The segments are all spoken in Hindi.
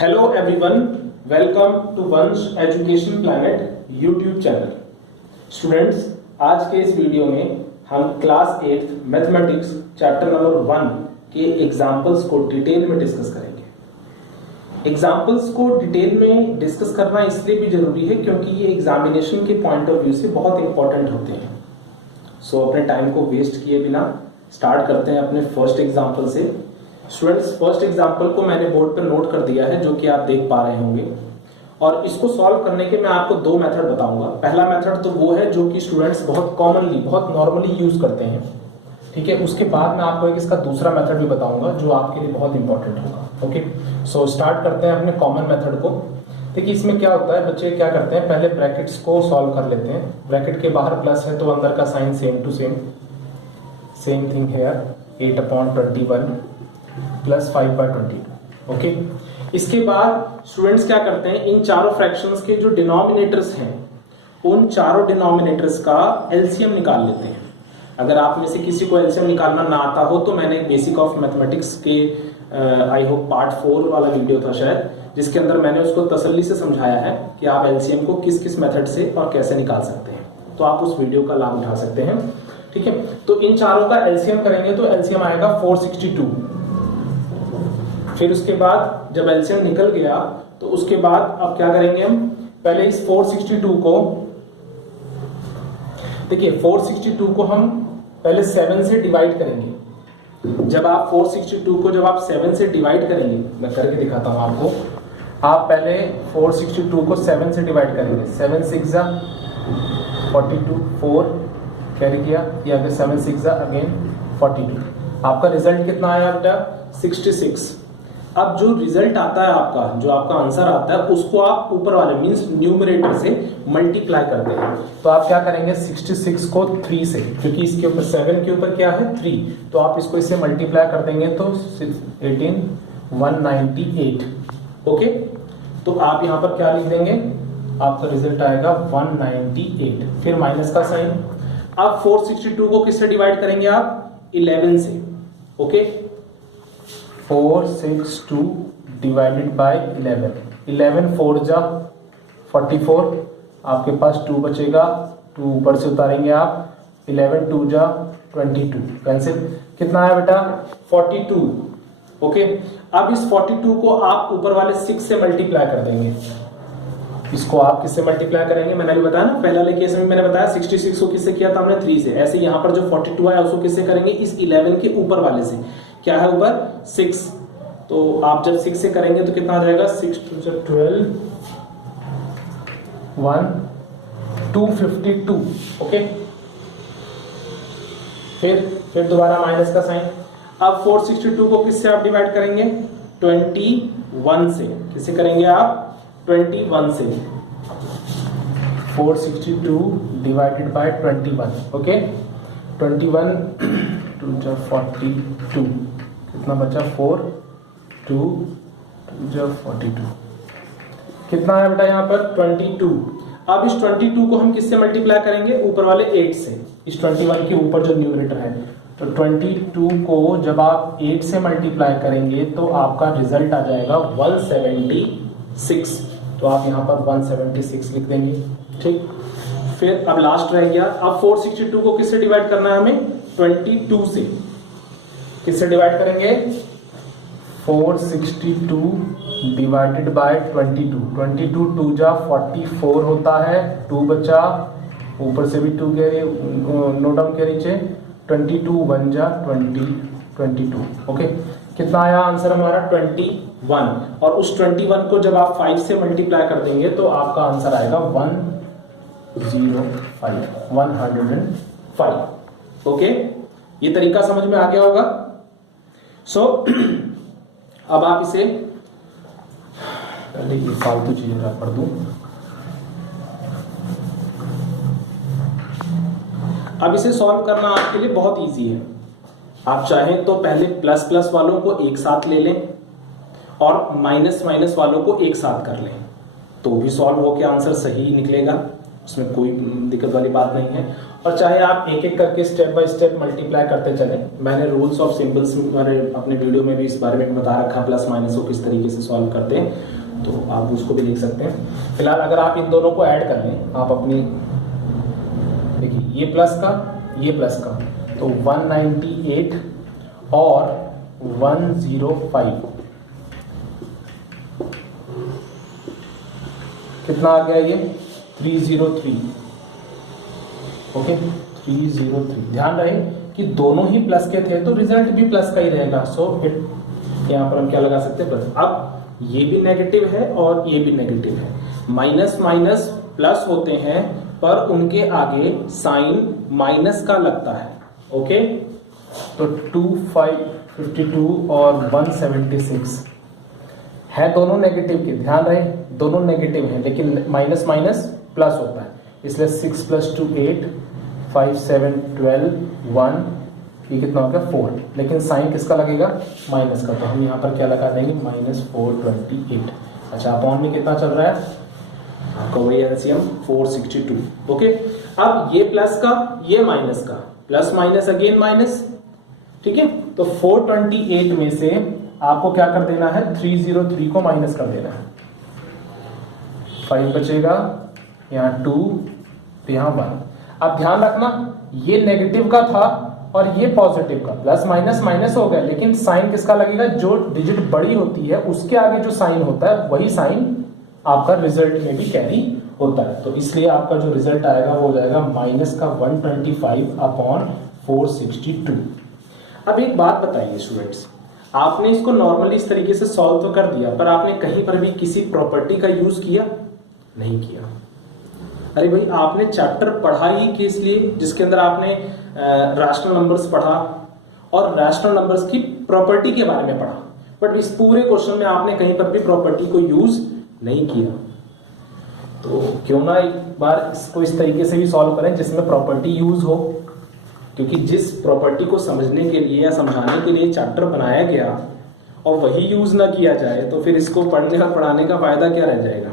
हेलो एवरीवन, वेलकम टू वंश education planet YouTube channel. Students, आज के इस वीडियो में हम क्लास 8 मैथमेटिक्स चैप्टर नंबर 1 के एग्जाम्पल्स को डिटेल में डिस्कस करेंगे। एग्जाम्पल्स को डिटेल में डिस्कस करना इसलिए भी जरूरी है क्योंकि ये एग्जामिनेशन के पॉइंट ऑफ व्यू से बहुत इंपॉर्टेंट होते हैं। सो अपने टाइम को वेस्ट किए बिना स्टार्ट करते हैं अपने फर्स्ट एग्जाम्पल से। स्टूडेंट्स, फर्स्ट एग्जाम्पल को मैंने बोर्ड पर नोट कर दिया है जो कि आप देख पा रहे होंगे, और इसको सॉल्व करने के मैं आपको दो मेथड बताऊंगा। पहला मेथड तो वो है जो कि स्टूडेंट्स बहुत कॉमनली, बहुत नॉर्मली यूज करते हैं, ठीक है। उसके बाद मैं आपको एक इसका दूसरा मेथड भी बताऊंगा जो आपके लिए बहुत इंपॉर्टेंट होगा। ओके, सो स्टार्ट करते हैं अपने कॉमन मेथड को। देखिए इसमें क्या होता है, बच्चे क्या करते हैं, पहले ब्रैकेट्स को सॉल्व कर लेते हैं। ब्रैकेट के बाहर प्लस है तो अंदर का sign same to same thing here, 8/21 plus 5/22। Okay, इसके बाद स्टूडेंट्स क्या करते हैं, इन चारों फ्रैक्शंस के जो डिनोमिनेटर्स हैं उन चारों डिनोमिनेटर्स का एलसीएम निकाल लेते हैं। अगर आप में से किसी को एलसीएम निकालना ना आता हो तो मैंने बेसिक ऑफ मैथमेटिक्स के आई होप पार्ट 4 वाला वीडियो था शायद, जिसके अंदर मैंने उसको तसल्ली से समझाया है कि आप एलसीएम को किस किस मेथड से और कैसे निकाल सकते हैं, तो आप उस वीडियो का लाभ उठा सकते हैं, ठीक है। तो इन चारों का एलसीएम करेंगे तो एलसीएम आएगा 462। फिर उसके बाद जब एलसीएम निकल गया तो उसके बाद अब क्या करेंगे, हम पहले इस 462 को, देखिए 462 को हम पहले 7 से डिवाइड करेंगे। जब आप 462 को जब आप 7 से डिवाइड करेंगे, मैं करके दिखाता हूं आपको। आप पहले 462 को 7 से डिवाइड करेंगे। 7 6 42, 4 कैरी किया, ये आगे 7 6 अगेन 42। आपका रिजल्ट कितना आया बेटा, 66। अब जो रिजल्ट आता है आपका, जो आपका आंसर आता है, उसको आप ऊपर वाले मींस न्यूमरेटर से मल्टीप्लाई करते हैं। तो आप क्या करेंगे, 66 को 3 से, क्योंकि इसके ऊपर 7 के ऊपर क्या है 3, तो आप इसको इससे मल्टीप्लाई कर देंगे तो 18 198। ओके, तो आप यहां पर क्या लिख देंगे, आपका रिजल्ट आएगा 198। फिर माइनस का साइन। अब 462 को किससे डिवाइड करेंगे आप, 11 से। ओके, 462 डिवाइडेड बाय 11, 11 4 जा 44, आपके पास 2 बचेगा, 2 ऊपर से उतारेंगे आप, 11 2 जा 22, कैंसिल। कितना आया बेटा, 42। ओके, अब इस 42 को आप ऊपर वाले 6 से मल्टीप्लाई कर देंगे। इसको आप किससे मल्टीप्लाई करेंगे, मैंने अभी बताया ना, पहले वाले केस में मैंने बताया 66 को किससे किया था हमने, 3 से। ऐसे यहाँ पर जो 42 आया उसको किससे करेंगे, इस 11 के ऊपर वाले से। क्या है ऊपर 6, तो आप जब 6 से करेंगे तो कितना आ जाएगा, 6 2 12 1 252। ओके, फिर दोबारा माइनस का साइन। अब 462 को किससे आप डिवाइड करेंगे, 21 से। किससे करेंगे आप, 21 से। 462 डिवाइडेड बाय 21। ओके, 21 2 42, कितना बचा, 4 2 2 42, कितना है बेटा यहाँ पर 22। अब इस 22 को हम किससे मल्टीप्लाई करेंगे, ऊपर वाले 8 से, इस 21 के ऊपर जो न्यूमरेटर है। तो 22 को जब आप 8 से मल्टीप्लाई करेंगे तो आपका रिजल्ट आ जाएगा 176। तो आप यहाँ पर 176 लिख देंगे, ठीक। फिर अब लास्ट रह गया, अब 462 को किससे डिवाइड करना है हमें, 22 से। किससे डिवाइड करेंगे, 462 डिवाइडेड बाय 22, 22 2 जा 44 होता है, 2 बचा, ऊपर से भी 2 कैरी, नो डाउन के नीचे, 22 1 जा 22। ओके, कितना आया आंसर हमारा, 21। और उस 21 को जब आप 5 से मल्टीप्लाई कर देंगे तो आपका आंसर आएगा 105। ओके, ये तरीका समझ में आ गया होगा। सो अब आप इसे, पहले ये फालतू चीजें पढ़ दूं। अब इसे सॉल्व करना आपके लिए बहुत इजी है। आप चाहें तो पहले प्लस प्लस वालों को एक साथ ले लें और माइनस माइनस वालों को एक साथ कर लें, तो भी सॉल्व होकर आंसर सही निकलेगा। उसमें कोई दिक्कत वाली बात नहीं है। और चाहे आप एक एक करके स्टेप बाय स्टेप मल्टीप्लाई करते चले, मैंने रूल्स ऑफ सिंबल्स अपने वीडियो में भी इस बारे में बता रखा, प्लस माइनस को किस तरीके से सॉल्व करते हैं, तो आप उसको भी देख सकते हैं। फिलहाल अगर आप इन दोनों को ऐड कर लें, आप अपनी देखिए ये प्लस का ये प्लस का, तो 198 और 105 कितना आ गया, ये 303। ओके 303। ध्यान रहे कि दोनों ही प्लस के थे तो रिजल्ट भी प्लस का ही रहेगा। सो इट यहाँ पर हम क्या लगा सकते हैं, प्लस। अब ये भी नेगेटिव है और ये भी नेगेटिव है। माइनस माइनस प्लस होते हैं पर उनके आगे साइन माइनस का लगता है। ओके तो 2552 और 176 है दोनों नेगेटिव के। ध्यान रहे दोनों नेगेटिव है, लेकिन माइनस माइनस प्लस होता है, इसलिए 6 + 2 8, 5 7 12 1, ये कितना हो गया 4, लेकिन साइन किसका लगेगा, माइनस का। तो हम यहाँ पर क्या लगा देंगे, -428। अच्छा अपॉन में कितना चल रहा है आपका, वही एलसीएम 462। ओके अब ये प्लस का ये माइनस का, प्लस माइनस अगेन माइनस, ठीक है। तो 428 में से आपको क्या कर देना है, 303 को माइनस कर देना है। 5 बचेगा, यहाँ 2, तो यहाँ 1। अब ध्यान रखना ये नेगेटिव का था और ये पॉजिटिव का, प्लस माइनस माइनस हो गया, लेकिन साइन किसका लगेगा, जो डिजिट बड़ी होती है उसके आगे जो साइन होता है वही साइन आपका रिजल्ट में भी कैरी होता है। तो इसलिए आपका जो रिजल्ट आएगा वो हो जाएगा माइनस का 125 अपॉन 462। अब एक बात बताइए स्टूडेंट्स, आपने इसको नॉर्मली इस तरीके से सॉल्व तो कर दिया, पर आपने कहीं पर भी किसी प्रॉपर्टी का यूज किया नहीं किया। अरे भाई आपने चैप्टर पढ़ा ही किस लिए, जिसके अंदर आपने रैशनल नंबर्स पढ़ा और रैशनल नंबर्स की प्रॉपर्टी के बारे में पढ़ा, बट इस पूरे क्वेश्चन में आपने कहीं पर भी प्रॉपर्टी को यूज नहीं किया। तो क्यों ना एक बार इसको इस तरीके से भी सॉल्व करें जिसमें प्रॉपर्टी यूज हो, क्योंकि जिस प्रॉपर्टी को समझने के लिए या समझाने के लिए चैप्टर बनाया गया और वही यूज ना किया जाए तो फिर इसको पढ़ने और पढ़ाने का फायदा क्या रह जाएगा।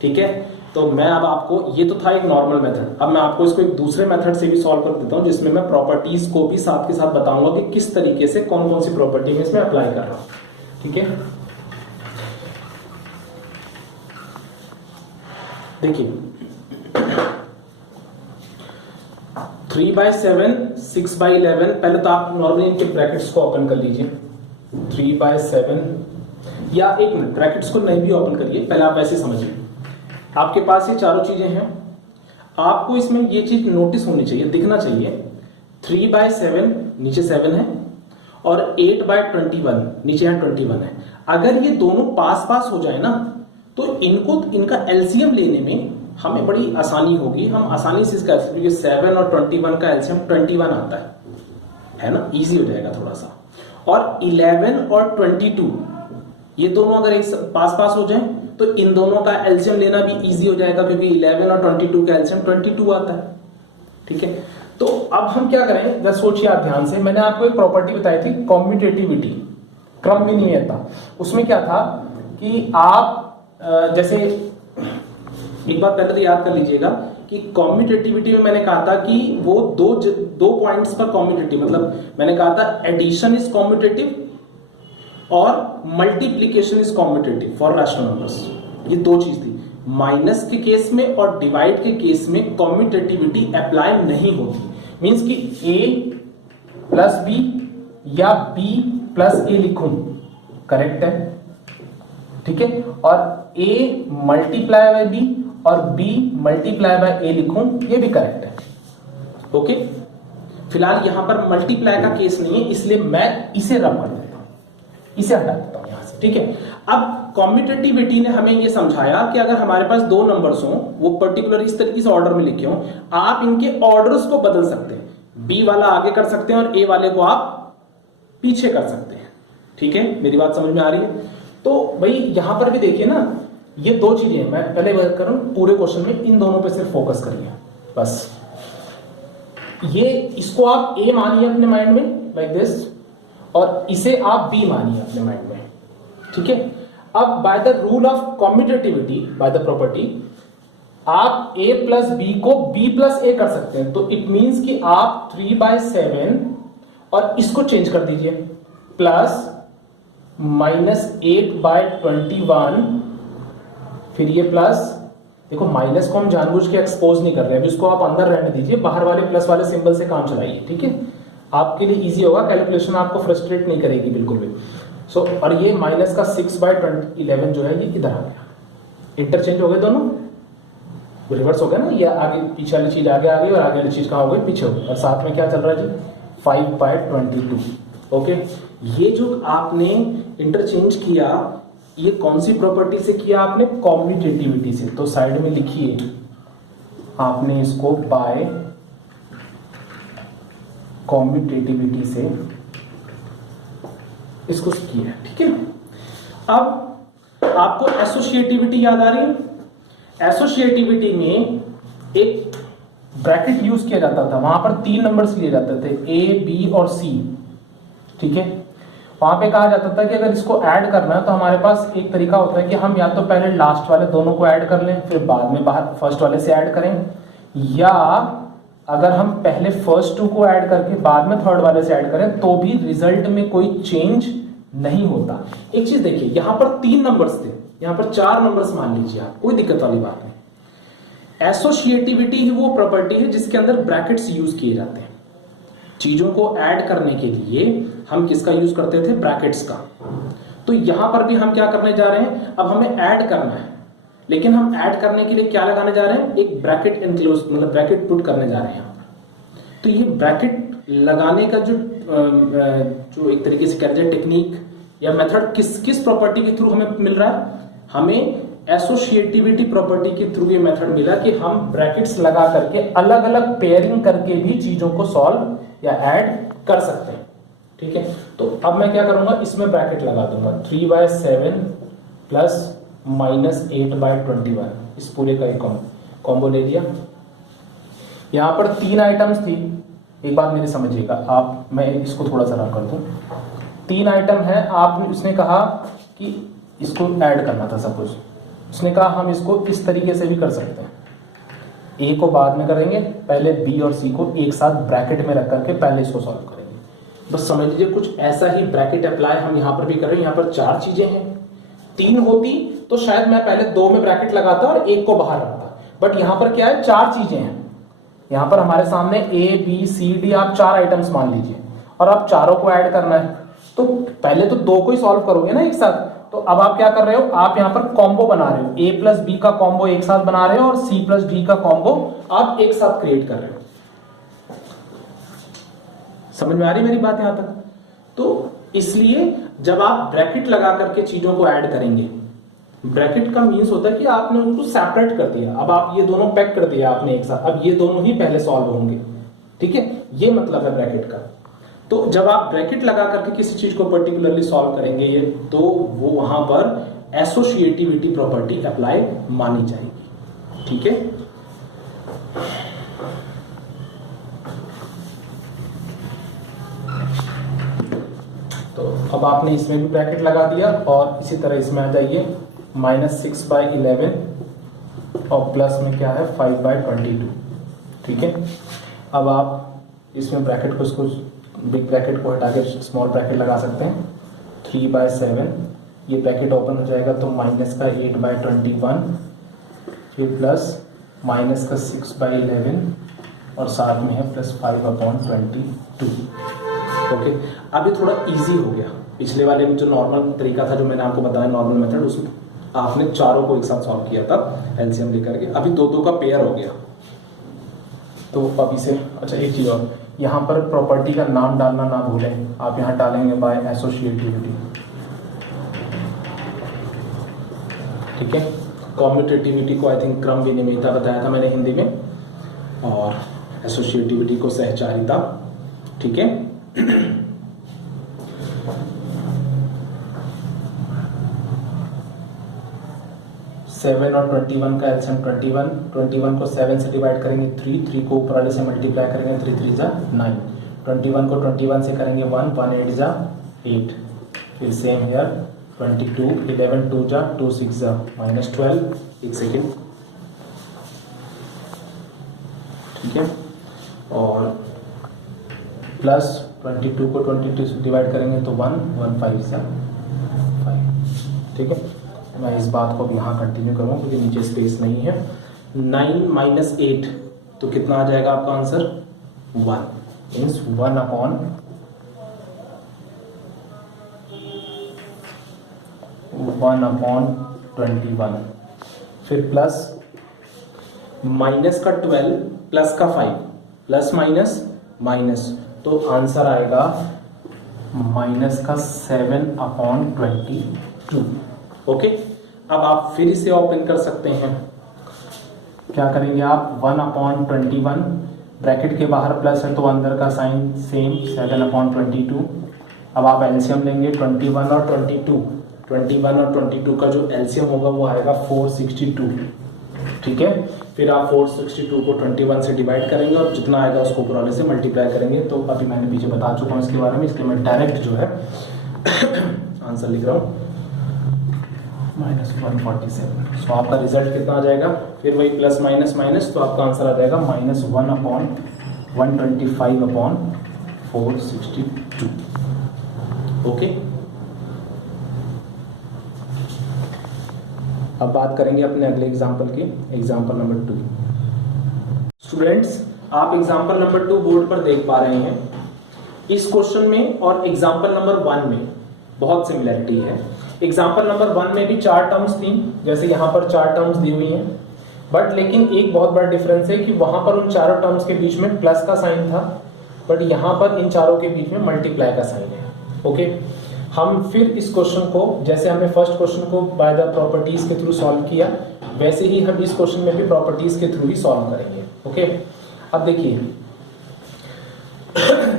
ठीक है, तो मैं अब आपको, ये तो था एक नॉर्मल मेथड, अब मैं आपको इसको एक दूसरे मेथड से भी सॉल्व कर देता हूं जिसमें मैं प्रॉपर्टीज को भी साथ के साथ बताऊंगा कि किस तरीके से कौन कौन सी प्रॉपर्टी में इसमें अप्लाई कर रहा हूं। ठीक है, देखिए 3/7 6/11, पहले तो आप नॉर्मली इनके ब्रैकेट्स को ओपन कर लीजिए। 3/7, या एक मिनट ब्रैकेट्स को नहीं भी ओपन करिए, पहले आप ऐसे समझिए। आपके पास ये चारों चीजें हैं, आपको इसमें ये चीज नोटिस होनी चाहिए, दिखना चाहिए। 3/7 नीचे 7 है और 8/21 नीचे यहाँ 21 है। अगर ये दोनों पास पास हो जाए ना तो इनका एलसीएम लेने में हमें बड़ी आसानी होगी, हम आसानी से इसका, क्योंकि 7 और 21 का एलसीएम 21 आता है ना, इजी हो जाएगा थोड़ा सा। और 11 और 22 ये दोनों अगर एक पास पास हो जाए तो इन दोनों का एलसीएम लेना भी इजी हो जाएगा, क्योंकि 11 और 22 का एलसीएम 22 आता है। ठीक है, तो अब हम क्या करें, जरा सोचिए आप ध्यान से। मैंने आपको एक प्रॉपर्टी बताई थी कॉम्यूटेटिविटी, क्रम विनिमयता। उसमें क्या था कि आप जैसे एक बात पहले तो याद कर लीजिएगा कि कॉम्यूटेटिविटी में मैंने कहा था कि वो दो पॉइंट्स पर कॉम्यूटेटिव, मतलब मैंने कहा था एडिशन इज कॉम्यूटेटिव और multiplication is commutative for rational numbers. ये दो चीज थी। माइनस के केस में और डिवाइड के केस में कॉम्यूटेटिविटी अप्लाई नहीं होती। मींस कि a प्लस बी या b प्लस a लिखूं, करेक्ट है। ठीक है, और a मल्टीप्लाई बाय b और b मल्टीप्लाई बाय a लिखूं, ये भी करेक्ट है। ओके, फिलहाल यहां पर मल्टीप्लाई का केस नहीं है, इसलिए मैं इसे रब कर देता हूं, इसे हटा देता हूं यहां से। ठीक है, अब कॉम्यूटेटिविटी ने हमें ये समझाया कि अगर हमारे पास दो नंबर्स हो, वो पर्टिकुलर इस तरीके से ऑर्डर में लिखे हो, आप इनके ऑर्डर्स को बदल सकते हैं। b वाला आगे कर सकते हैं और a वाले को आप पीछे कर सकते हैं। ठीक है, मेरी बात समझ में आ रही है। तो भाई यहां पर भी देखिए ना, ये दो चीजें, मैं पहले बात करूं पूरे क्वेश्चन में इन दोनों पे सिर्फ फोकस करिए बस। ये इसको आप a मानिए अपने माइंड में लाइक दिस, और इसे आप b मानिए अपने माइंड में। ठीक है, अब by the rule of कॉम्यूटेटिविटी, by the property, आप a प्लस बी को b प्लस ए कर सकते हैं, तो इट मींस कि आप 3/7 और इसको चेंज कर दीजिए प्लस -8/21, फिर ये प्लस, देखो माइनस को हम जानबूझ के एक्सपोज नहीं कर रहे हैं, इसको आप अंदर रहने दीजिए, बाहर वाले प्लस वाले सिंबल से काम चलाइए, ठीक है, आपके लिए इजी होगा, कैलकुलेशन आपको फ्रस्ट्रेट नहीं करेगी बिल्कुल भी। सो और ये माइनस का 6/11 जो है ये इधर आ गया, इंटरचेंज हो गए दोनों, रिवर्स हो गया ना, ये आगे पीछे वाली चीज आगे आ गई और आगे वाली चीज कहाँ हो गई, पीछे हो गई, और साथ में क्या चल रहा है जी 5/22। ओके, ये जो आपने इंटरचेंज किया ये कौन सी प्रॉपर्टी से किया आपने, कॉम्यूटेटिविटी से, तो साइड में लिखिए आपने इसको बाय कॉम्यूटेटिविटी से इसको किया, ठीक है। अब आपको एसोसिएटिविटी याद आ रही है, एसोसिएटिविटी में एक ब्रैकेट यूज किया जाता था, वहां पर 3 नंबर्स लिए जाते थे ए बी और सी, ठीक है। वहां पे कहा जाता था कि अगर इसको ऐड करना है तो हमारे पास एक तरीका होता है कि हम या तो पहले लास्ट वाले दोनों को ऐड कर लें, फिर बाद में बाहर फर्स्ट वाले से ऐड करें, या अगर हम पहले फर्स्ट 2 को ऐड करके बाद में थर्ड वाले से ऐड करें तो भी रिजल्ट में कोई चेंज नहीं होता। एक चीज देखिए, यहां पर 3 नंबर्स थे, यहां पर 4 नंबर्स मान लीजिए आप, कोई दिक्कत वाली बात नहीं। एसोसिएटिविटी ही वो प्रॉपर्टी है जिसके अंदर ब्रैकेट्स यूज किए जाते हैं। चीजों को ऐड करने के लिए हम किसका यूज करते थे, ब्रैकेट्स का। तो यहां पर भी हम क्या करने जा रहे हैं, अब हमें ऐड करना है, लेकिन हम ऐड करने के लिए क्या लगाने जा रहे हैं, एक ब्रैकेट एनक्लोज, मतलब ब्रैकेट पुट करने जा रहे हैं। तो ये ब्रैकेट लगाने का जो एक तरीके से कह रहे टेक्निक या मेथड किस प्रॉपर्टी के थ्रू हमें मिल रहा है, हमें एसोसिएटिविटी प्रॉपर्टी के थ्रू ये मेथड मिला कि हम ब्रैकेट्स लगा करके अलग अलग पेयरिंग करके भी चीजों को सॉल्व या ऐड कर सकते हैं, ठीक है। तो अब मैं क्या करूंगा, इसमें ब्रैकेट लगा दूंगा 3/7 प्लस -8/21, इस पूरे का एक कॉम्बो ले लिया। यहां पर 3 आइटम्स थी, एक बात मेरी समझिएगा आप, मैं इसको थोड़ा सा रख कर दूं। 3 आइटम है, आपने उसने कहा कि इसको ऐड करना था सब कुछ, उसने कहा हम इसको इस तरीके से भी कर सकते हैं, ए को बाद में करेंगे, पहले बी और सी को एक साथ ब्रैकेट में रख करके पहले इसको सॉल्व करेंगे। बस समझ लीजिए कुछ ऐसा ही ब्रैकेट अप्लाई हम यहां पर भी कर रहे हैं। यहां पर 4 चीजें हैं, 3 होती तो शायद मैं पहले 2 में ब्रैकेट लगाता और 1 को बाहर रखता, बट यहां पर क्या है, 4 चीजें हैं। यहां पर हमारे सामने ए बी सी डी, आप 4 आइटम्स मान लीजिए, और आप चारों को ऐड करना है, तो पहले तो 2 को ही सॉल्व करोगे ना एक साथ। तो अब आप क्या कर रहे हो, आप यहां पर कॉम्बो बना रहे हो, ए प्लस बी का कॉम्बो एक साथ बना रहे हो और सी प्लस डी का कॉम्बो आप एक साथ क्रिएट कर रहे हो। समझ में आ रही मेरी बात यहां तक? तो इसलिए जब आप ब्रैकेट लगा करके चीजों को ऐड करेंगे, ब्रैकेट का मीन्स होता है कि आपने उनको सेपरेट कर दिया, अब आप ये दोनों पैक कर दिया आपने एक साथ, अब ये दोनों ही पहले सॉल्व होंगे, ठीक है, ये मतलब है ब्रैकेट का। तो जब आप ब्रैकेट लगा करके किसी चीज को पर्टिकुलरली सॉल्व करेंगे ये, तो वो वहां पर एसोसिएटिविटी प्रॉपर्टी अप्लाई मानी जाएगी, ठीक है। तो अब आपने इसमें भी ब्रैकेट लगा दिया और इसी तरह इसमें आ जाइए -6/11 और प्लस में क्या है 5/22, ठीक है। अब आप इसमें ब्रैकेट को, इसको बिग ब्रैकेट को हटा के स्मॉल ब्रैकेट लगा सकते हैं, 3/7, ये ब्रैकेट ओपन हो जाएगा तो -8/21, फिर प्लस -6/11 और साथ में है +5/22। ओके, अब ये थोड़ा इजी हो गया। पिछले वाले में जो नॉर्मल तरीका था जो मैंने आपको बताया, नॉर्मल मेथड, उसमें आपने चारों को एक साथ सॉल्व किया था एलसीएम लेकर के, अभी 2-2 का पेयर हो गया। तो अभी से अच्छा एक चीज और, यहाँ पर प्रॉपर्टी का नाम डालना ना भूलें, आप यहाँ डालेंगे बाय एसोसिएटिविटी, ठीक है। कॉम्यूटेटिविटी को आई थिंक क्रम विनिमयता बताया था मैंने हिंदी में, और एसोसिएटिविटी को सहचारिता, ठीक है। 7 और 21 का एलसीएम 21 को 7 से डिवाइड करेंगे 3 को ऊपर वाले से मल्टीप्लाई करेंगे 3 3 जा 9, 21 को 21 से करेंगे 1 8 जा 8, फिर सेम हियर 22 11 2 जा 2 6 जा -12, एक सेकेंड ठीक है, और प्लस 22 को 22 से डिवाइड करेंगे तो 1 1 5 से 5। ठीक है, मैं इस बात को भी यहाँ कंटिन्यू करूँगा क्योंकि नीचे स्पेस नहीं है। 9 माइनस 8 तो कितना आ जाएगा आपका आंसर 1, मीन्स 1 अपॉन 21। फिर प्लस माइनस का 12 प्लस का 5, प्लस माइनस माइनस, तो आंसर आएगा माइनस का 7/22। ओके, अब आप फिर इसे ओपन कर सकते हैं। क्या करेंगे आप 1/21, ब्रैकेट के बाहर प्लस है तो अंदर का साइन सेम 7/22। अब आप एलसीएम लेंगे 21 और 22, 21 और 22 का जो एलसीएम होगा वो आएगा 462। ठीक है, फिर आप 462 को 21 से डिवाइड करेंगे और जितना आएगा उसको ऊपर वाले से मल्टीप्लाई करेंगे। तो अभी मैंने पीछे बता चुका हूँ इसके बारे में, इसलिए मैं डायरेक्ट जो है आंसर लिख रहा हूँ -147। तो आपका रिजल्ट कितना आ जाएगा, फिर वही प्लस माइनस माइनस, तो आपका आंसर आ जाएगा -1/125/462। ओके, अब बात करेंगे अपने अगले एग्जाम्पल की, एग्जाम्पल नंबर 2। स्टूडेंट्स, आप एग्जाम्पल नंबर 2 बोर्ड पर देख पा रहे हैं। इस क्वेश्चन में और एग्जाम्पल नंबर 1 में बहुत सिमिलरिटी है। एग्जाम्पल नंबर 1 में भी 4 टर्म्स थी, जैसे यहाँ पर 4 टर्म्स दी हुई हैं, बट लेकिन एक बहुत बड़ा डिफरेंस है कि वहां पर उन चारों टर्म्स के बीच में प्लस का साइन था, बट यहाँ पर इन चारों के बीच में मल्टीप्लाई का साइन है। ओके, हम फिर इस क्वेश्चन को, जैसे हमने फर्स्ट क्वेश्चन को बाय द प्रॉपर्टीज के थ्रू सॉल्व किया, वैसे ही हम इस क्वेश्चन में भी प्रॉपर्टीज के थ्रू ही सॉल्व करेंगे। ओके, अब देखिए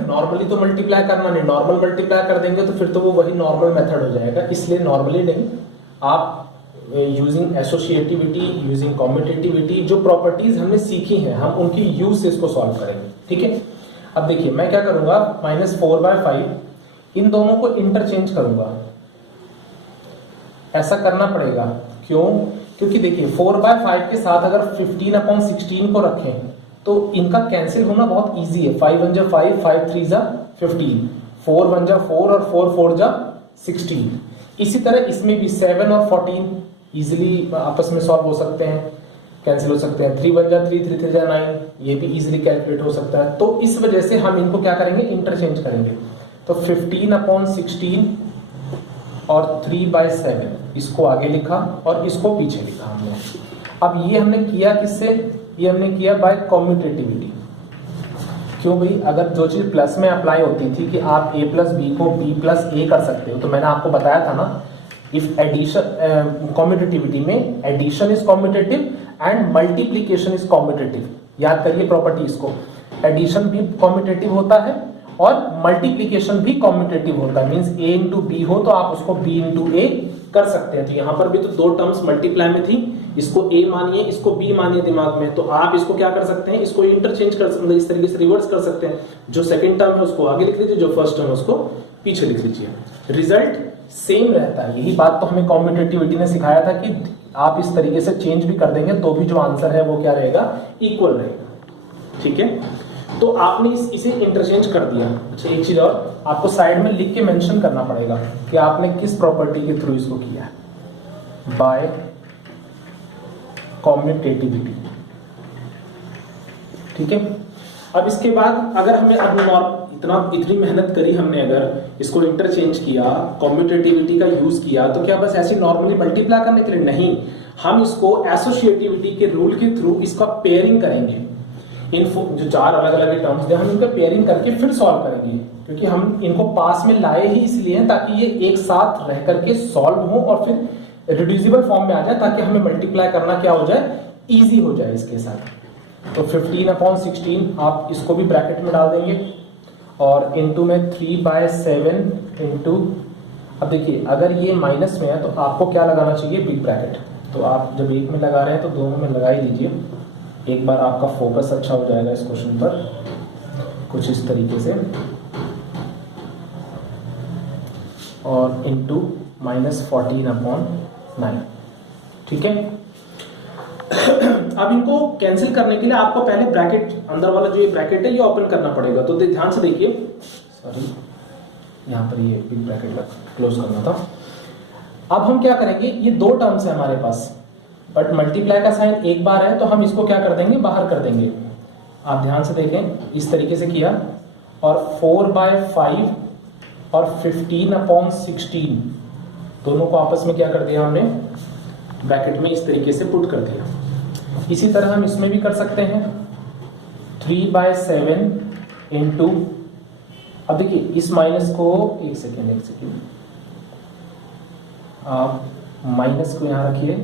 नॉर्मली तो मल्टीप्लाई करना नहीं, नॉर्मल मल्टीप्लाई कर देंगे तो फिर तो वो वही नॉर्मल मेथड हो जाएगा, इसलिए नॉर्मली नहीं, आप यूजिंग एसोसिएटिविटी, यूजिंग कॉम्यूटेटिविटी, जो प्रॉपर्टीज हमने सीखी हैं हम उनकी यूज से इसको सॉल्व करेंगे। ठीक है, अब देखिए मैं क्या करूंगा, -4/5 इन दोनों को इंटरचेंज करूंगा। ऐसा करना पड़ेगा, क्यों? क्योंकि देखिए 4/5 के साथ अगर 15/16 को रखें तो इनका कैंसिल होना बहुत इजी है। 5 1 जा 5, 5 3 जा 15, 4 1 जा 4 और 4 4 जा 16। इसी तरह इसमें भी 7 और 14 इजीली आपस में सॉल्व हो सकते हैं, कैंसिल हो सकते हैं। 3 1 जा 3, 3 3 जा 9, ये भी इजीली कैलकुलेट हो सकता है। तो इस वजह से हम इनको क्या करेंगे, इंटरचेंज करेंगे। तो 15/16 और 3/7 इसको आगे लिखा और इसको पीछे लिखा हमने। अब ये हमने किया किससे, ये हमने किया बाय कॉम्यूटेटिविटी। क्यों भाई, अगर जो चीज प्लस में अप्लाई होती थी कि आप a प्लस बी को b प्लस a कर सकते हो, तो मैंने आपको बताया था ना, इफ एडिशन, कॉम्यूटेटिविटी में addition is commutative and multiplication is commutative. याद करिए प्रॉपर्टीज को, एडिशन भी कॉम्यूटेटिव होता है और मल्टीप्लीकेशन भी कॉम्यूटेटिव होता है। मींस a इंटू बी हो तो आप उसको b इंटू a कर सकते हैं। तो यहाँ पर भी तो 2 टर्म्स मल्टीप्लाई में थी, इसको a मानिए, इसको b मानिए दिमाग में, तो आप इसको क्या कर सकते हैं, इसको इंटरचेंज कर सकते हैं, इस तरीके से रिवर्स कर सकते हैं। जो सेकंड टर्म है उसको आगे लिख लीजिए, जो फर्स्ट टर्म है उसको पीछे लिख लीजिए, रिजल्ट सेम रहता है। यही बात तो हमें कॉम्यूटेटिविटी ने सिखाया था कि आप इस तरीके से चेंज भी कर देंगे तो भी जो आंसर है वो क्या रहेगा, इक्वल रहेगा। ठीक है, तो आपने इसे इंटरचेंज कर दिया। अच्छा, एक चीज और आपको साइड में लिख के मेंशन करना पड़ेगा कि आपने किस प्रॉपर्टी के थ्रू इसको किया है, बाय कॉम्यूटेटिविटी। ठीक है, अब इसके बाद अगर हमें अब इतनी मेहनत करी हमने, अगर इसको इंटरचेंज किया, कॉम्यूटेटिविटी का यूज किया, तो क्या बस ऐसे नॉर्मली मल्टीप्लाई करने के लिए? नहीं, हम इसको एसोसिएटिविटी के रूल के थ्रू इसका पेयरिंग करेंगे। इन जो 4 अलग अलग टर्म्स थे हम इनका पेयरिंग करके फिर सॉल्व करेंगे, क्योंकि हम इनको पास में लाए ही इसलिए हैं ताकि ये एक साथ रह करके सॉल्व हो और फिर रिड्यूसिबल फॉर्म में आ जाए, ताकि हमें मल्टीप्लाई करना क्या हो जाए, इजी हो जाए इसके साथ। तो 15/16 आप इसको भी ब्रैकेट में डाल देंगे और इनटू में 3/7 इनटू, अब देखिए अगर ये माइनस में है तो आपको क्या लगाना चाहिए, बिग ब्रैकेट। तो आप जब एक में लगा रहे हैं तो दोनों में लगा ही दीजिए, एक बार आपका फोकस अच्छा हो जाएगा इस क्वेश्चन पर, कुछ इस तरीके से, और इनटू -14/9। ठीक है, अब इनको कैंसिल करने के लिए आपको पहले ब्रैकेट, अंदर वाला जो ये ब्रैकेट है ये ओपन करना पड़ेगा। तो ध्यान से देखिए, सॉरी यहाँ पर ये बिग ब्रैकेट क्लोज करना था। अब हम क्या करेंगे, ये दो टर्म्स है हमारे पास, बट मल्टीप्लाई का साइन एक बार है तो हम इसको क्या कर देंगे, बाहर कर देंगे। आप ध्यान से देखें, इस तरीके से किया और 4/5 और 15/16 दोनों को आपस में क्या कर दिया हमने, ब्रैकेट में इस तरीके से पुट कर दिया। इसी तरह हम इसमें भी कर सकते हैं 3/7 इंटू, अब देखिए इस माइनस को एक सेकेंड आप माइनस को यहां रखिए,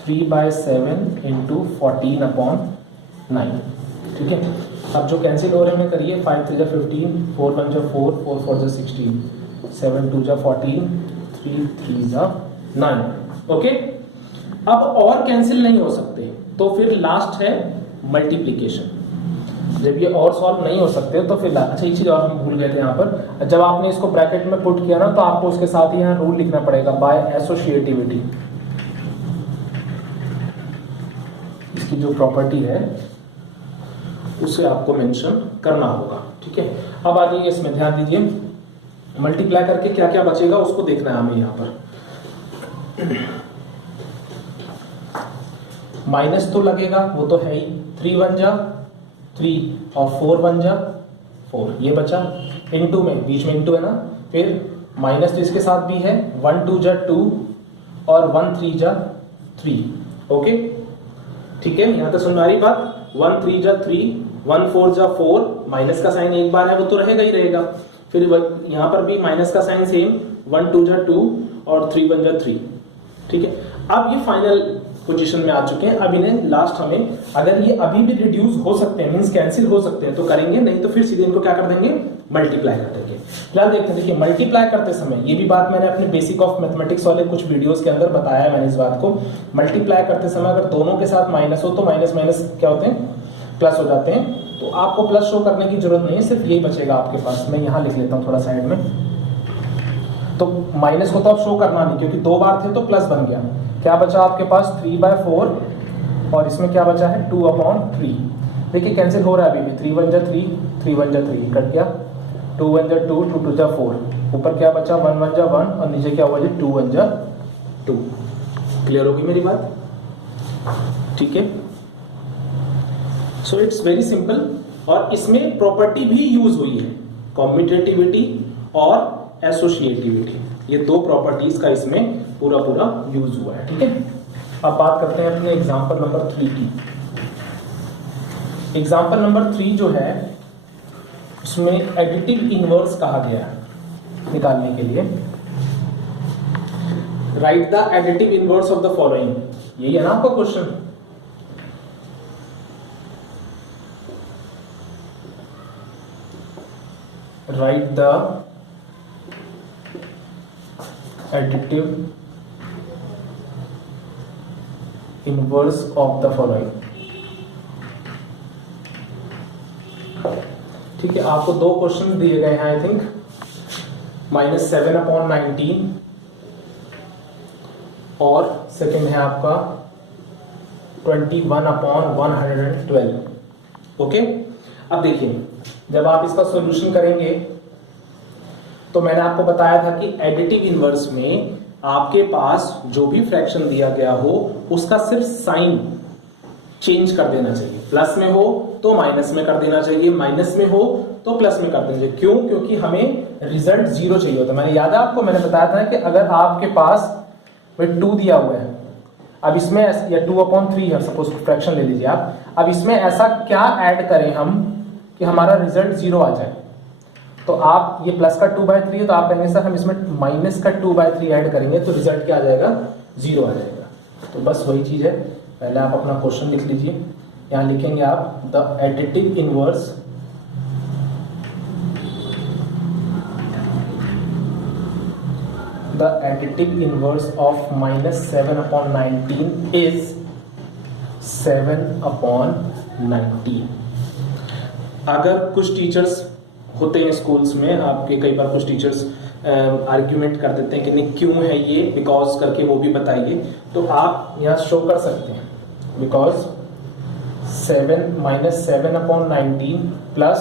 3/7 इंटू 14/9, ठीक है। अब जो कैंसिल हो रहे हैं करिए, 5 3 15, 4 1 4, 4 4 16, 7 2 14, 3 3 9, ओके। अब और कैंसिल नहीं हो सकते तो फिर लास्ट है मल्टीप्लीकेशन। जब ये और सॉल्व नहीं हो सकते तो फिर अच्छा, एक चीज और हम भूल गए थे यहाँ पर, जब आपने इसको ब्रैकेट में पुट किया ना तो आपको उसके साथ ही यहाँ रूल लिखना पड़ेगा, बाय एसोसिएटिविटी। इसकी जो प्रॉपर्टी है उसे आपको मेंशन करना होगा, ठीक है। अब आ जाइए इसमें, ध्यान दीजिए, मल्टीप्लाई करके क्या क्या बचेगा उसको देखना है हमें। यहाँ पर माइनस तो लगेगा, वो तो है ही, 3 1 जा 3 और 4 1 जा 4, ये बचा। इनटू में, बीच में इनटू है ना, फिर माइनस तो इसके साथ भी है, 1 2 जा 2 और 1 3 जा 3, ओके, ठीक है। यहां तक सुन रही बात, 1 3 जा 3, 1 4 जा 4, माइनस का साइन एक बार है वो तो रहेगा ही रहेगा। फिर यहां पर भी माइनस का साइन सेम, 1 2 जा 2 और 3 1 जा 3, ठीक है। अब ये फाइनल पोजीशन में आ चुके हैं। अब इन्हें लास्ट हमें, अगर ये अभी भी रिड्यूस हो सकते हैं, मींस कैंसिल हो सकते हैं तो करेंगे, नहीं तो फिर सीधे इनको क्या कर देंगे, मल्टीप्लाई कर देंगे। फिलहाल देखते हैं, देखिए मल्टीप्लाई करते समय, ये भी बात मैंने अपने बेसिक ऑफ मैथमेटिक्स वाले कुछ वीडियोस के अंदर बताया है मैंने इस बात को, मल्टीप्लाई करते समय अगर दोनों के साथ माइनस हो तो माइनस माइनस क्या होते हैं, प्लस हो जाते हैं। तो आपको प्लस शो करने की जरूरत नहीं है, सिर्फ यही बचेगा आपके पास। मैं यहाँ लिख लेता हूँ थोड़ा साइड में, तो माइनस को तो आप शो करना नहीं क्योंकि दो बार थे तो प्लस बन गया। क्या बचा आपके पास, 3/4 और इसमें क्या बचा है, 2/3। देखिए कैंसिल हो रहा है अभी भी, 3 1 जा 3, 3 1 जा 3 कट गया, 2 1 जा 2, 2 2 जा 4, ऊपर क्या बचा, 1 1 जा 1 और नीचे क्या हुआ जी, 2 1 जा 2। क्लियर होगी मेरी बात, ठीक है। सो इट्स वेरी सिंपल, और इसमें प्रॉपर्टी भी यूज हुई है, कॉम्यूटेटिविटी और एसोसिएटिविटी, ये दो प्रॉपर्टीज का इसमें पूरा यूज हुआ है, ठीक है। अब बात करते हैं अपने एग्जांपल नंबर 3 की। एग्जांपल नंबर 3 जो है उसमें एडिटिव इनवर्स कहा गया है निकालने के लिए। Right the additive inverse of the following, यही है ना आपका question. Right the additive inverse of the following, ठीक है। आपको दो क्वेश्चन दिए गए हैं, आई थिंक -7/19 और सेकंड है आपका 21/112, ओके। अब देखिए, जब आप इसका सॉल्यूशन करेंगे तो मैंने आपको बताया था कि एडिटिव इनवर्स में आपके पास जो भी फ्रैक्शन दिया गया हो उसका सिर्फ साइन चेंज कर देना चाहिए। प्लस में हो तो माइनस में कर देना चाहिए, माइनस में हो तो प्लस में कर देना चाहिए। क्यों? क्योंकि हमें रिजल्ट 0 चाहिए होता है। मैंने याद है आपको, मैंने बताया था कि अगर आपके पास 2 दिया हुआ है, अब इसमें या 2/3 है, सपोज फ्रैक्शन ले लीजिए आप, अब इसमें ऐसा क्या ऐड करें हम कि हमारा रिजल्ट 0 आ जाए। तो आप ये प्लस का 2/3 है तो आप कहेंगे सर हम इसमें माइनस का 2/3 ऐड करेंगे तो रिजल्ट क्या आ जाएगा, 0 आ जाएगा। तो बस वही चीज है, पहले आप अपना क्वेश्चन लिख लीजिए। यहां लिखेंगे आप the additive inverse of -7/19 is 7/19। अगर कुछ टीचर्स होते हैं स्कूल्स में, आपके कई बार कुछ टीचर्स आर्ग्यूमेंट कर देते हैं कि नहीं क्यों है ये, बिकॉज करके वो भी बताइए, तो आप यहाँ शो कर सकते हैं बिकॉज 7 प्लस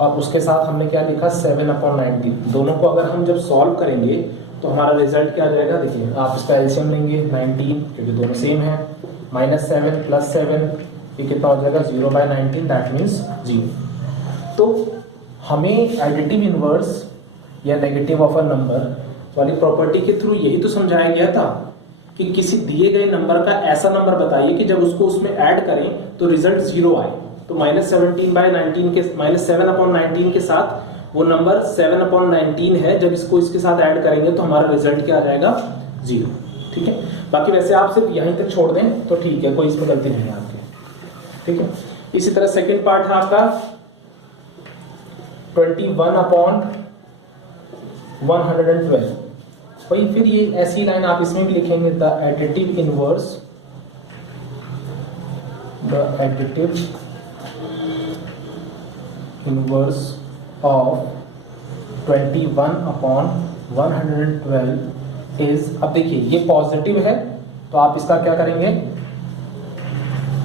और उसके साथ हमने क्या लिखा 7/19। दोनों को अगर हम जब सॉल्व करेंगे तो हमारा रिजल्ट क्या आ जाएगा, देखिए आप इसका एलसीएम लेंगे 19 क्योंकि दोनों सेम है, -7 + 7 ये कितना हो जाएगा 0/19, दैट मीन्स 0। तो हमें एडिटिव इनवर्स या नेगेटिव ऑफ अ नंबर वाली प्रॉपर्टी के थ्रू यही तो समझाया गया था कि किसी दिए गए नंबर का ऐसा नंबर बताइए कि जब उसको उसमें ऐड करें तो रिजल्ट 0 आए। तो -17/19 के -7/19 के साथ वो नंबर 7/19 है, जब इसको इसके साथ ऐड करेंगे तो हमारा रिजल्ट क्या आ जाएगा 0। ठीक है, बाकी वैसे आप सिर्फ यहीं तक छोड़ दें तो ठीक है, कोई इसमें गलती नहीं है आपके। ठीक है, इसी तरह सेकेंड पार्ट है आपका 21/112। भाई फिर ये ऐसी लाइन आप इसमें भी लिखेंगे, the additive inverse of 21/112 is, अब देखिए ये पॉजिटिव है तो आप इसका क्या करेंगे,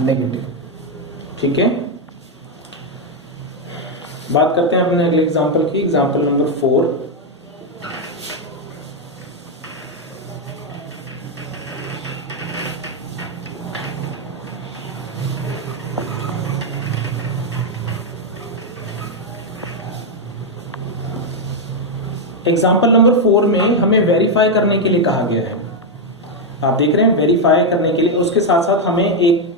नेगेटिव। ठीक है, बात करते हैं अपने अगले एग्जांपल की, एग्जांपल नंबर 4। एग्जाम्पल नंबर 4 में हमें वेरीफाई करने के लिए कहा गया है। आप देख रहे हैं वेरीफाई करने के लिए, उसके साथ साथ हमें एक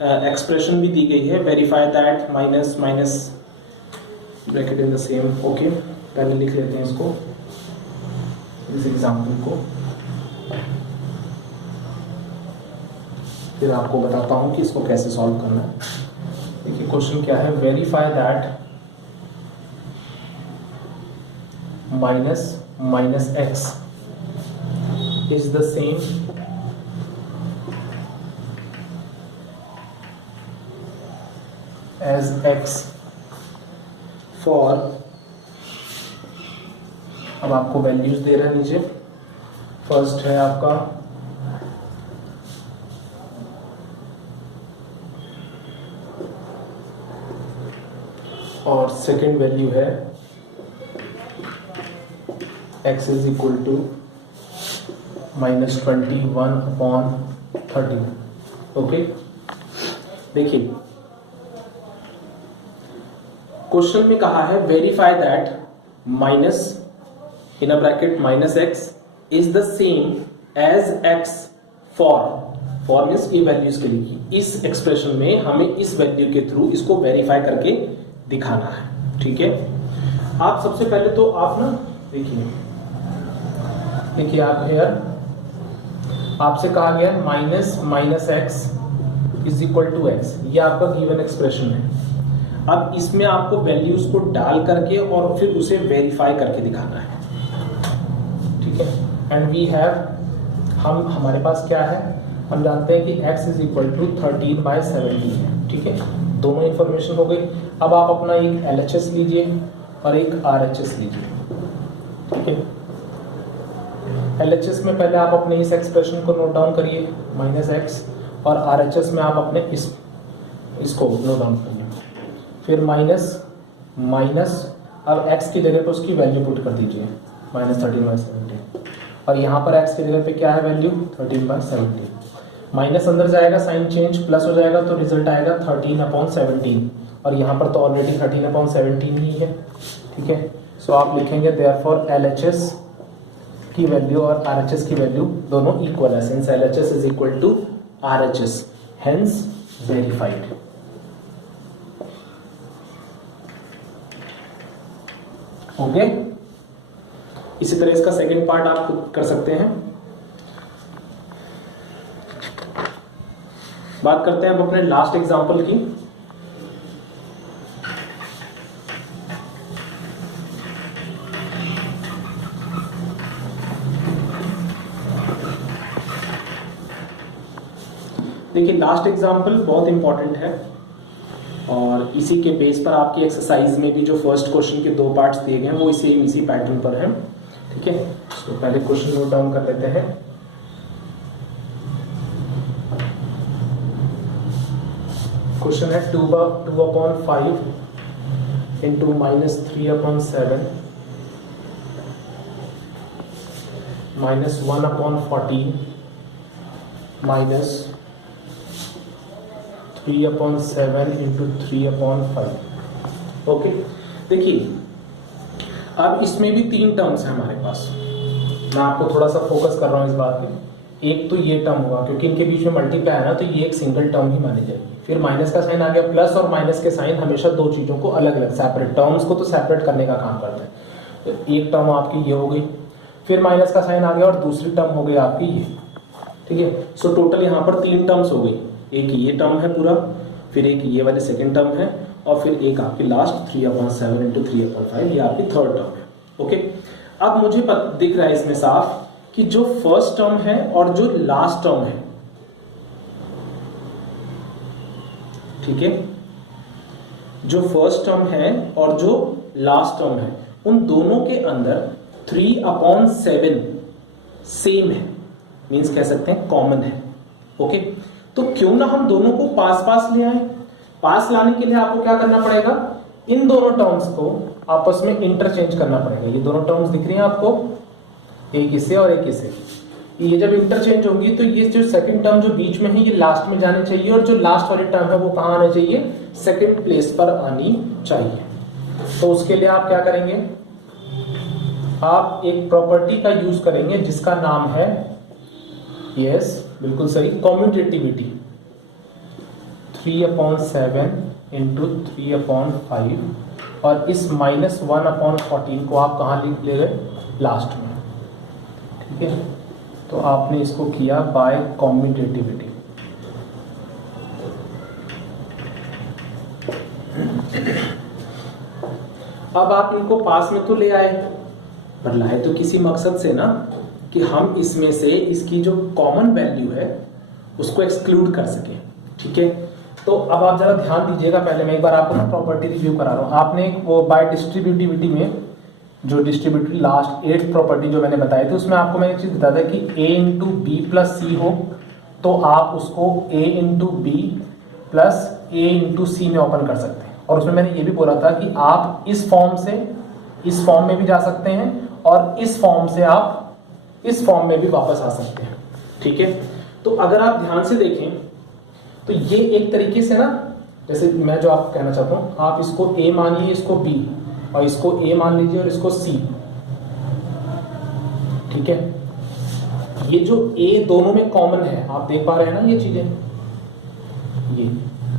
एक्सप्रेशन भी दी गई है, verify that minus bracket in the same. Okay, पहले लिख लेते हैं इसको, इस एग्जाम्पल को, फिर आपको बताता हूं कि इसको कैसे सॉल्व करना है। देखिए क्वेश्चन क्या है, verify that minus x is the same as x for, अब आपको वैल्यूज दे रहे हैं नीचे। फर्स्ट है आपका और सेकंड वैल्यू है x is equal to -21/13। Okay, देखिए क्वेश्चन में कहा है verify that minus in a bracket -x is the same as x for means ये वैल्यूज के लिए। इस एक्सप्रेशन में हमें इस वैल्यू के थ्रू इसको वेरीफाई करके दिखाना है। ठीक है, आप सबसे पहले तो आप ना देखिए आप हेयर आपसे कहा गया -x is equal to x, ये आपका गिवन एक्सप्रेशन है। अब इसमें आपको वैल्यूज को डाल करके और फिर उसे वेरीफाई करके दिखाना है। ठीक है, एंड वी हैव, हमारे पास क्या है, हम जानते हैं कि x इज इक्वल टू 13/17 है। ठीक है, दोनों इंफॉर्मेशन हो गई। अब आप अपना एक LHS लीजिए और एक RHS लीजिए। ठीक है, LHS में पहले आप अपने इस एक्सप्रेशन को नोट डाउन करिए -x, और RHS में आप अपने इसको नोट डाउन करिए। फिर माइनस अब x की जगह पे उसकी वैल्यू पुट कर दीजिए -13/17, और यहाँ पर x की जगह पे क्या है वैल्यू 13/17। माइनस अंदर जाएगा, साइन चेंज, प्लस हो जाएगा तो रिजल्ट आएगा 13/17, और यहाँ पर तो ऑलरेडी 13/17 ही है। ठीक है, सो आप लिखेंगे देयरफॉर LHS की वैल्यू और RHS की वैल्यू दोनों इक्वल है, since LHS is equal to RHS, hence verified. Okay, इसी तरह इसका सेकंड पार्ट आप कर सकते हैं। बात करते हैं अब अपने लास्ट एग्जांपल की। देखिए लास्ट एग्जाम्पल बहुत इंपॉर्टेंट है और इसी के बेस पर आपकी एक्सरसाइज में भी जो फर्स्ट क्वेश्चन के 2 पार्ट्स दिए गए हैं वो इसी पैटर्न पर है। ठीक है, तो पहले क्वेश्चन नोट डाउन कर लेते हैं। क्वेश्चन है 2/5 इंटू -3/7 -1/14 -3/7 इंटू 3/5। ओके, देखिए अब इसमें भी 3 टर्म्स हैं हमारे पास। मैं आपको थोड़ा सा फोकस कर रहा हूँ इस बात पे। एक तो ये टर्म होगा क्योंकि इनके बीच में मल्टीप्लाई है ना, तो ये एक सिंगल टर्म ही मानी जाएगी। फिर माइनस का साइन आ गया, प्लस और माइनस के साइन हमेशा दो चीजों को अलग अलग सेपरेट, टर्म्स को तो सेपरेट करने का काम करते हैं। तो एक टर्म आपकी ये हो गई, फिर माइनस का साइन आ गया और दूसरी टर्म हो गई आपकी ये। ठीक है, सो टोटल यहाँ पर 3 टर्म्स हो गई। एक ये टर्म है पूरा, फिर एक ये वाली सेकेंड टर्म है, और फिर एक आपकी लास्ट 3/7 इंटू 3/5, ये आपकी थर्ड टर्म है। ओके, अब मुझे दिख रहा है इसमें साफ कि जो फर्स्ट टर्म है और जो लास्ट टर्म है, ठीक है, जो फर्स्ट टर्म है और जो लास्ट टर्म है, उन दोनों के अंदर 3/7 सेम है, मींस कह सकते हैं कॉमन है। ओके, तो क्यों ना हम दोनों को पास पास ले आए। पास लाने के लिए आपको क्या करना पड़ेगा, इन दोनों टर्म्स को आपस में इंटरचेंज करना पड़ेगा। ये दोनों टर्म्स दिख रही हैं आपको, एक इससे और एक इससे। ये जब इंटरचेंज होंगी तो ये जो सेकंड टर्म जो बीच में है ये लास्ट में जानी चाहिए, और जो लास्ट वाली टर्म है वो कहां आनी चाहिए, सेकंड प्लेस पर आनी चाहिए। तो उसके लिए आप क्या करेंगे, आप एक प्रॉपर्टी का यूज करेंगे जिसका नाम है, यस बिल्कुल सही, कॉम्यूटेटिविटी। 3/7 इंटू 3/5, और इस -1/14 को आप कहां लिख ले गए, लास्ट में। ठीक है, तो आपने इसको किया बाय कॉम्यूटेटिविटी। अब आप इनको पास में तो ले आए, पर लाए तो किसी मकसद से ना, कि हम इसमें से इसकी जो कॉमन वैल्यू है उसको एक्सक्लूड कर सके। ठीक है, तो अब आप जरा ध्यान दीजिएगा। पहले मैं एक बार आपको ना प्रॉपर्टी रिव्यू करा रहा हूं। आपने वो बाय डिस्ट्रीब्यूटिविटी में जो डिस्ट्रीब्यूटिव लास्ट 8th प्रॉपर्टी जो मैंने बताई थी, उसमें आपको मैंने एक चीज बताया था कि a into B plus C हो तो आप उसको a into B plus a into C में ओपन कर सकते हैं। और उसमें मैंने ये भी बोला था कि आप इस फॉर्म से इस फॉर्म में भी जा सकते हैं, और इस फॉर्म से आप इस फॉर्म में भी वापस आ सकते हैं। ठीक है, तो अगर आप ध्यान से देखें तो ये एक तरीके से ना, जैसे मैं जो आपको कहना चाहता हूं, आप इसको a मानिए, इसको b, और इसको a मान लीजिए और इसको c। ठीक है, ये जो a दोनों में कॉमन है, आप देख पा रहे हैं ना ये चीजें,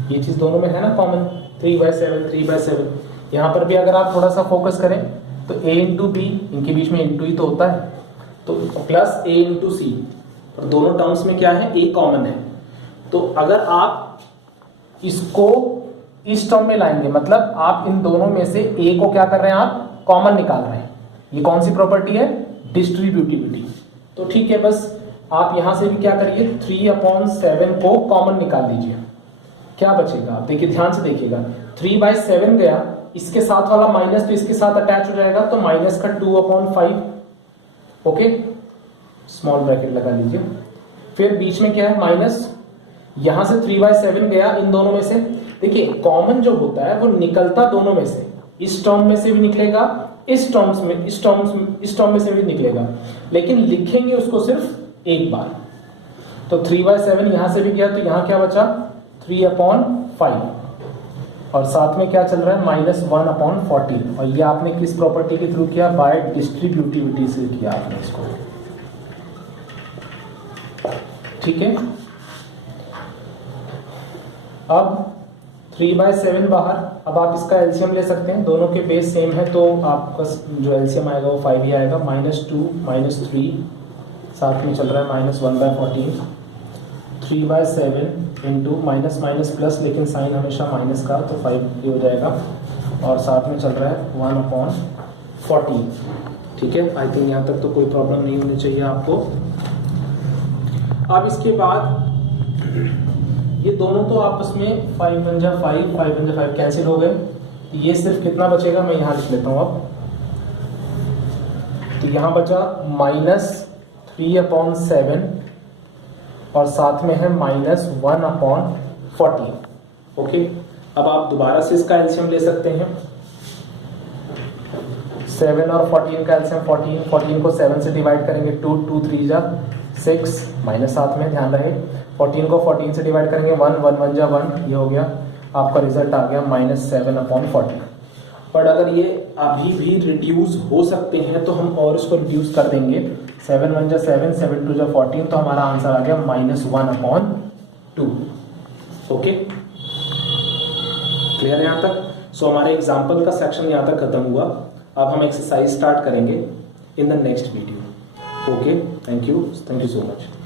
ये चीज दोनों में है ना कॉमन, 3/7 3/7। यहां पर भी अगर आप थोड़ा सा फोकस करें तो a इंटू बी, इनके बीच में इंटू ही तो होता है, तो प्लस a इंटू सी, और दोनों टर्म्स में क्या है, a कॉमन है। तो अगर आप इसको इस टर्म में लाएंगे, मतलब आप इन दोनों में से a को क्या कर रहे हैं, आप कॉमन निकाल रहे हैं। ये कौन सी प्रॉपर्टी है, डिस्ट्रीब्यूटिविटी। तो ठीक है, बस आप यहां से भी क्या करिए, 3/7 को कॉमन निकाल दीजिए। क्या बचेगा, आप देखिए, ध्यान से देखिएगा, 3/7 गया, इसके साथ वाला माइनस तो इसके साथ अटैच हो जाएगा, तो माइनस का 2/5। ओके, स्मॉल ब्रैकेट लगा लीजिए। फिर बीच में क्या है, माइनस, यहां से 3/7 गया इन दोनों में से। देखिए, कॉमन जो होता है वो निकलता दोनों में से, इस टर्म में से भी निकलेगा, इस टर्म में से भी निकलेगा, लेकिन लिखेंगे उसको सिर्फ एक बार। तो 3/7 यहां से भी गया, तो यहां क्या बचा, 3/5, और साथ में क्या चल रहा है, -1/14। और ये आपने किस प्रॉपर्टी के थ्रू किया, बाय डिस्ट्रीब्यूटिविटी से किया आपने इसको। ठीक है, अब 3/7 बाहर, अब आप इसका एलसीएम ले सकते हैं, दोनों के बेस सेम है, तो आपका जो एलसीएम आएगा वो 5 ही आएगा। -2 -3, साथ में चल रहा है -1/14, 3/7 इंटू माइनस माइनस प्लस, लेकिन साइन हमेशा माइनस का, तो 5 ही हो जाएगा, और साथ में चल रहा है 1/14। ठीक है, आई थिंक यहाँ तक तो कोई प्रॉब्लम नहीं होनी चाहिए आपको। अब इसके बाद ये दोनों तो आपस में 5 1 जा 5 5 1 जा 5 कैंसिल हो गए, ये सिर्फ कितना बचेगा, मैं यहाँ लिख लेता हूँ अब। तो यहाँ बचा -3/7 और साथ में है -1/14। ओके, अब आप दोबारा से इसका एलसीएम ले सकते हैं। 7 और 14 का एलसीएम 14 को 7 से डिवाइड करेंगे 2 2 3 जा 6 माइनस 7 में ध्यान रहे। 14 को 14 से डिवाइड करेंगे 1 1 1 जा 1, ये हो गया आपका रिजल्ट आ गया -7/40। बट अगर ये अभी भी रिड्यूस हो सकते हैं तो हम और इसको रिड्यूस कर देंगे। 7 1 जा 7 7 2 जा 14, तो हमारा आंसर आ गया -1/2। ओके, क्लियर है यहाँ तक? सो हमारे एग्जाम्पल का सेक्शन यहाँ तक खत्म हुआ। अब हम एक्सरसाइज स्टार्ट करेंगे in the next video. Okay, thank you so much.